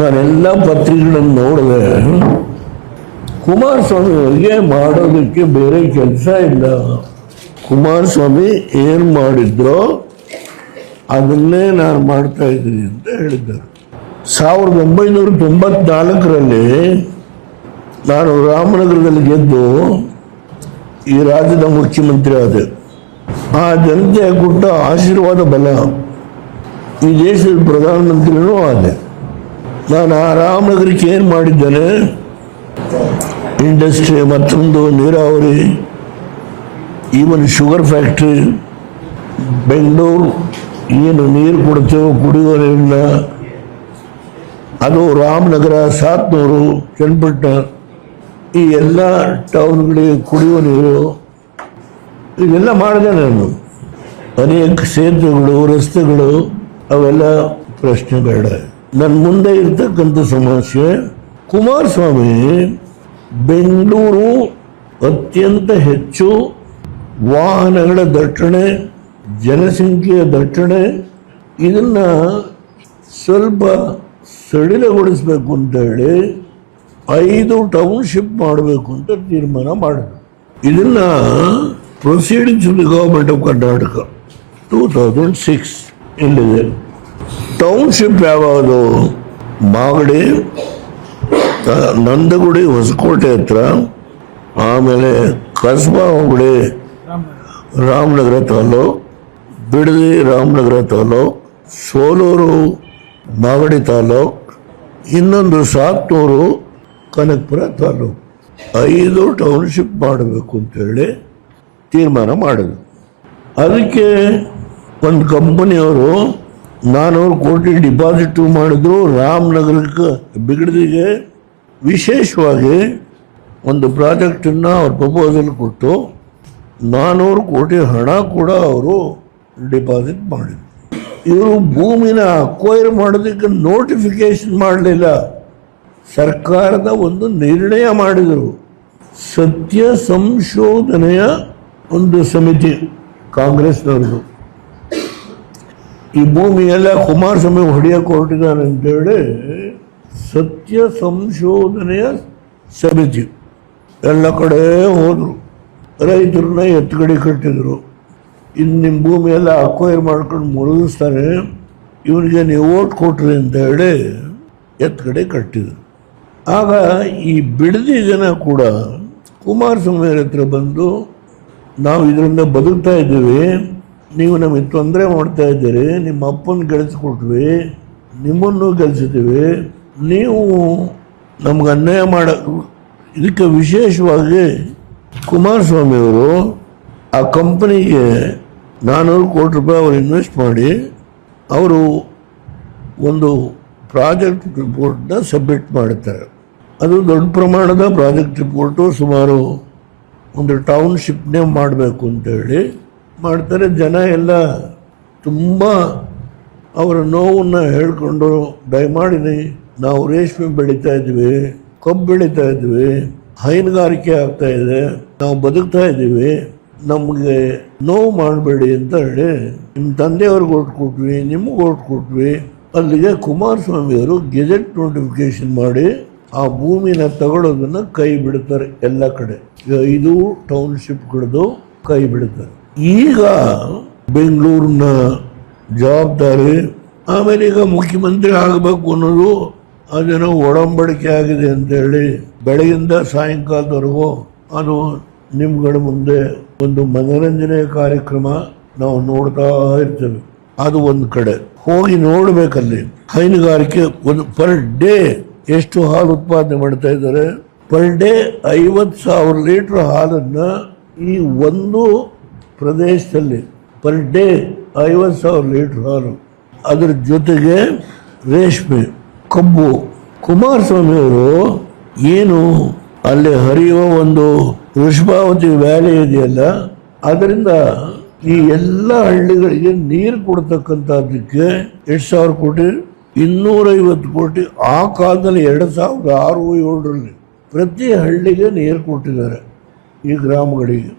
ನಾನೆಲ್ಲ ಪತ್ರಿಕೆಗಳನ್ನು ನೋಡಿದೆ. ಕುಮಾರಸ್ವಾಮಿ ಅವರಿಗೆ ಮಾಡೋದಕ್ಕೆ ಬೇರೆ ಕೆಲಸ ಇಲ್ಲ. ಕುಮಾರಸ್ವಾಮಿ ಏನು ಮಾಡಿದ್ರೋ ಅದನ್ನೇ ನಾನು ಮಾಡ್ತಾ ಇದ್ದೀನಿ ಅಂತ ಹೇಳಿದ್ದಾರೆ. 1994ರಲ್ಲಿ ನಾನು ರಾಮನಗರದಲ್ಲಿ ಗೆದ್ದು ಈ ರಾಜ್ಯದ ಮುಖ್ಯಮಂತ್ರಿ ಆದೆ. ಆ ಜನತೆ ಕೊಟ್ಟ ಆಶೀರ್ವಾದ ಬಲ ಈ ದೇಶದ ಪ್ರಧಾನಮಂತ್ರಿನೂ ಆದೆ. ನಾನು ಆ ರಾಮನಗರಕ್ಕೆ ಏನು ಮಾಡಿದ್ದೇನೆ, ಇಂಡಸ್ಟ್ರಿ, ಮತ್ತೊಂದು ನೀರಾವರಿ, ಈವನ್ ಶುಗರ್ ಫ್ಯಾಕ್ಟ್ರಿ, ಬೆಂಗಳೂರು ಏನು ನೀರು ಕೊಡ್ತೇವೆ ಕುಡಿಯುವ ನೀರನ್ನ, ಅದು ರಾಮನಗರ, ಸಾತ್ನೂರು, ಚನ್ನಪಟ್ಟಣ, ಈ ಎಲ್ಲ ಟೌನ್ಗಳಿಗೆ ಕುಡಿಯುವ ನೀರು ಇದೆಲ್ಲ ಮಾಡಿದೆ ನಾನು. ಅನೇಕ ಸೇತುವೆಗಳು, ರಸ್ತೆಗಳು, ಅವೆಲ್ಲ ಪ್ರಶ್ನೆ ಬೇಡ. ನನ್ನ ಮುಂದೆ ಇರ್ತಕ್ಕಂಥ ಸಮಸ್ಯೆ, ಕುಮಾರಸ್ವಾಮಿ ಬೆಂಗಳೂರು ಅತ್ಯಂತ ಹೆಚ್ಚು ವಾಹನಗಳ ದಟ್ಟಣೆ, ಜನಸಂಖ್ಯೆಯ ದಟ್ಟಣೆ, ಇದನ್ನ ಸ್ವಲ್ಪ ಸಡಿಲಗೊಳಿಸಬೇಕು ಅಂತ ಹೇಳಿ 5 ಟೌನ್ಶಿಪ್ ಮಾಡಬೇಕು ಅಂತ ತೀರ್ಮಾನ ಮಾಡಿದ್ರು. ಇದನ್ನ proceedings of the government of Karnataka 2006 ಇಲ್ಲಿದೆ. ಟೌನ್ಶಿಪ್ ಯಾವುದು? ಮಾಗಡಿ, ನಂದಗುಡಿ ಹೊಸಕೋಟೆ ಹತ್ರ, ಆಮೇಲೆ ಕಸ್ಬಾ ಹೋಬಳಿ ರಾಮನಗರ ತಾಲೂಕು, ಬಿಡದಿ ರಾಮನಗರ ತಾಲೂಕು, ಸೋಲೂರು ಮಾಗಡಿ ತಾಲೂಕು, ಇನ್ನೊಂದು ಸಾತ್ನೂರು ಕನಕಪುರ ತಾಲೂಕು. 5 ಟೌನ್ಶಿಪ್ ಮಾಡಬೇಕು ಅಂತೇಳಿ ತೀರ್ಮಾನ ಮಾಡಿದ್ರು. ಅದಕ್ಕೆ ಒಂದು ಕಂಪನಿಯವರು 400 ಕೋಟಿ ಡಿಪಾಸಿಟ್ ಮಾಡಿದ್ರು. ರಾಮನಗರಕ್ಕೆ ಬಿಗಡದಿಗೆ ವಿಶೇಷವಾಗಿ ಒಂದು ಪ್ರಾಜೆಕ್ಟನ್ನು ಅವ್ರ ಪ್ರಪೋಸಲ್ ಕೊಟ್ಟು 400 ಕೋಟಿ ಹಣ ಕೂಡ ಅವರು ಡಿಪಾಸಿಟ್ ಮಾಡಿದ್ರು. ಇವರು ಭೂಮಿನ ಅಕ್ವೈರ್ ಮಾಡೋದಕ್ಕೆ ನೋಟಿಫಿಕೇಶನ್ ಮಾಡಲಿಲ್ಲ. ಸರ್ಕಾರದ ಒಂದು ನಿರ್ಣಯ ಮಾಡಿದರು. ಸತ್ಯ ಸಂಶೋಧನೆಯ ಒಂದು ಸಮಿತಿ ಕಾಂಗ್ರೆಸ್ನವ್ರದ್ದು, ಈ ಭೂಮಿಯೆಲ್ಲ ಕುಮಾರಸ್ವಾಮಿ ಹೊಡೆಯಕ್ಕೆ ಹೊರಟಿದ್ದಾರೆ ಅಂತೇಳಿ ಸತ್ಯ ಸಂಶೋಧನೆಯ ಸಮಿತಿ ಎಲ್ಲ ಕಡೆ ಹೋದರು. ರೈತರನ್ನ ಎತ್ತುಗಡೆ ಕಟ್ಟಿದ್ರು. ಇನ್ನು ನಿಮ್ಮ ಭೂಮಿಯೆಲ್ಲ ಅಕ್ವೈರ್ ಮಾಡ್ಕೊಂಡು ಮುಳುಗಿಸ್ತಾರೆ, ಇವನಿಗೆ ನೀವು ಓಟ್ ಕೊಟ್ರಿ ಅಂತ ಹೇಳಿ ಎತ್ತುಗಡೆ ಕಟ್ಟಿದ್ರು. ಆಗ ಈ ಬಿಡದಿ ಜನ ಕೂಡ ಕುಮಾರಸ್ವಾಮಿ ಹತ್ರ ಬಂದು, ನಾವು ಇದರಿಂದ ಬದುಕ್ತಾ ಇದ್ದೀವಿ, ನೀವು ನಮಗೆ ತೊಂದರೆ ಮಾಡ್ತಾ ಇದ್ದೀರಿ, ನಿಮ್ಮ ಅಪ್ಪನ ಗೆಲ್ಲಿಸ್ಕೊಟ್ವಿ, ನಿಮ್ಮನ್ನು ಗೆಲ್ಲಿಸಿದ್ದೀವಿ, ನೀವು ನಮ್ಗೆ ಅನ್ಯಾಯ ಇದಕ್ಕೆ ವಿಶೇಷವಾಗಿ ಕುಮಾರಸ್ವಾಮಿಯವರು ಆ ಕಂಪನಿಗೆ 400 ಕೋಟಿ ರೂಪಾಯಿ ಅವರು ಇನ್ವೆಸ್ಟ್ ಮಾಡಿ ಅವರು ಒಂದು ಪ್ರಾಜೆಕ್ಟ್ ರಿಪೋರ್ಟ್ನ ಸಬ್ಮಿಟ್ ಮಾಡುತ್ತಾರೆ. ಅದು ದೊಡ್ಡ ಪ್ರಮಾಣದ ಪ್ರಾಜೆಕ್ಟ್ ರಿಪೋರ್ಟು, ಸುಮಾರು ಒಂದು ಟೌನ್ಶಿಪ್ನೇ ಮಾಡಬೇಕು ಅಂತೇಳಿ ಮಾಡ್ತಾರೆ. ಜನ ಎಲ್ಲ ತುಂಬ ಅವರ ನೋವನ್ನು ಹೇಳ್ಕೊಂಡು, ದಯಮಾಡಿ ನಾವು ರೇಷ್ಮೆ ಬೆಳೀತಾ ಇದ್ವಿ, ಕಬ್ಬು ಬೆಳೀತಾ ಇದ್ವಿ, ಹೈನುಗಾರಿಕೆ ಆಗ್ತಾ ಇದೆ, ನಾವು ಬದುಕ್ತಾ ಇದ್ದೀವಿ, ನಮಗೆ ನೋವು ಮಾಡಬೇಡಿ ಅಂತ ಹೇಳಿ ನಿಮ್ಮ ತಂದೆಯವ್ರಿಗೆ ಓಟ್ ಕೊಟ್ವಿ, ನಿಮಗೆ ಓಟ್ ಕೊಟ್ವಿ. ಅಲ್ಲಿಗೆ ಕುಮಾರಸ್ವಾಮಿಯವರು ಗೆಜೆಟ್ ನೋಟಿಫಿಕೇಶನ್ ಮಾಡಿ ಆ ಭೂಮಿನ ತಗೊಳ್ಳೋದನ್ನು ಕೈ ಬಿಡ್ತಾರೆ. ಎಲ್ಲ ಕಡೆ 5 ಟೌನ್ಶಿಪ್ಗಳದ್ದು ಕೈ ಬಿಡ್ತಾರೆ. ಈಗ ಬೆಂಗಳೂರಿನ ಜವಾಬ್ದಾರಿ, ಆಮೇಲೆ ಈಗ ಮುಖ್ಯಮಂತ್ರಿ ಆಗಬೇಕು ಅನ್ನೋದು ಅದೇನೋ ಒಡಂಬಡಿಕೆ ಆಗಿದೆ ಅಂತೇಳಿ ಬೆಳಗಿಂದ ಸಾಯಂಕಾಲದವರೆಗೂ ಅದು ನಿಮ್ಗಳ ಮುಂದೆ ಒಂದು ಮನೋರಂಜನೆ ಕಾರ್ಯಕ್ರಮ ನಾವು ನೋಡ್ತಾ ಇರ್ತೇವೆ. ಅದು ಒಂದು ಕಡೆ ಹೋಗಿ ನೋಡ್ಬೇಕಲ್ಲಿ. ಹೈನುಗಾರಿಕೆ ಒಂದು ಪರ್ ಡೇ ಎಷ್ಟು ಹಾಲು ಉತ್ಪಾದನೆ ಮಾಡ್ತಾ ಇದ್ದಾರೆ? ಪರ್ ಡೇ 50,000 ಲೀಟರ್ ಹಾಲನ್ನು ಈ ಒಂದು ಪ್ರದೇಶದಲ್ಲಿ ಪರ್ ಡೇ 50,000 ಲೀಟರ್ ಹಾಲು. ಅದರ ಜೊತೆಗೆ ರೇಷ್ಮೆ, ಕಬ್ಬು. ಕುಮಾರಸ್ವಾಮಿಯವರು ಏನು ಅಲ್ಲಿ ಹರಿಯುವ ಒಂದು ವೃಷಭಾವತಿ ವ್ಯಾಲಿ ಇದೆಯಲ್ಲ, ಅದರಿಂದ ಈ ಎಲ್ಲ ಹಳ್ಳಿಗಳಿಗೆ ನೀರು ಕೊಡ್ತಕ್ಕಂಥದ್ದಕ್ಕೆ 8,000 ಕೋಟಿ, 250 ಕೋಟಿ. ಆ ಕಾಲದಲ್ಲಿ 2006-07ರಲ್ಲಿ ಪ್ರತಿ ಹಳ್ಳಿಗೆ ನೀರು ಕೊಟ್ಟಿದ್ದಾರೆ. ಈ ಗ್ರಾಮಗಳಿಗೆ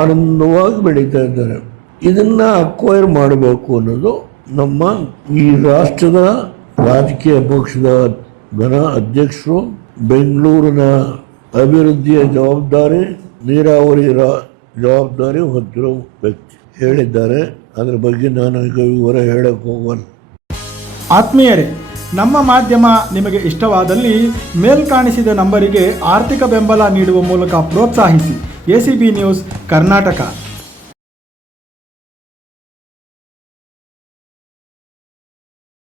ಆನಂದವಾಗಿ ಬೆಳೀತಾ ಇದ್ದಾರೆ. ಇದನ್ನ ಅಕ್ವೈರ್ ಮಾಡಬೇಕು ಅನ್ನೋದು ನಮ್ಮ ಈ ರಾಷ್ಟ್ರದ ರಾಜಕೀಯ ಪಕ್ಷದ ಘನ ಅಧ್ಯಕ್ಷರು, ಬೆಂಗಳೂರಿನ ಅಭಿವೃದ್ಧಿಯ ಜವಾಬ್ದಾರಿ, ನೀರಾವರಿ ಜವಾಬ್ದಾರಿ ಹೊತ್ತಿರೋ ವ್ಯಕ್ತಿ ಹೇಳಿದ್ದಾರೆ. ಅದರ ಬಗ್ಗೆ ನಾನು ಈಗ ವಿವರ ಹೇಳಕ್ಕೆ ಹೋಗಲ್ಲ. ಆತ್ಮೀಯರೇ, ನಮ್ಮ ಮಾಧ್ಯಮ ನಿಮಗೆ ಇಷ್ಟವಾದಲ್ಲಿ ಮೇಲ್ಕಾಣಿಸಿದ ನಂಬರಿಗೆ ಆರ್ಥಿಕ ಬೆಂಬಲ ನೀಡುವ ಮೂಲಕ ಪ್ರೋತ್ಸಾಹಿಸಿ. ACB news Karnataka.